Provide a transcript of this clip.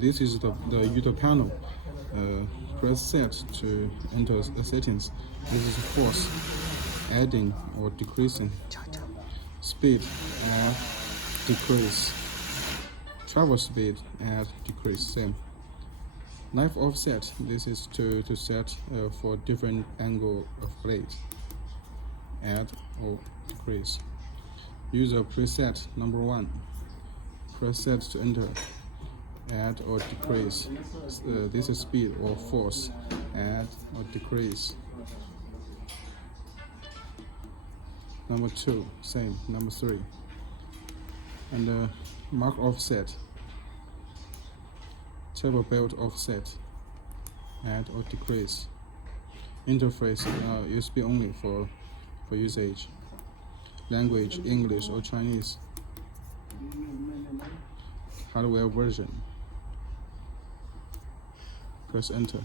This is the user panel. Press set to enter the settings. This is force, adding or decreasing. Speed, add, decrease. Travel speed, add, decrease, same. Knife offset, this is to set for different angle of blade. Add or decrease. User preset number 1. Press set to enter. Add or decrease. This is speed or force. Add or decrease. Number 2, same. Number 3. And mark offset. Table belt offset. Add or decrease. Interface USB only for usage. Language English or Chinese. Hardware version. Press enter.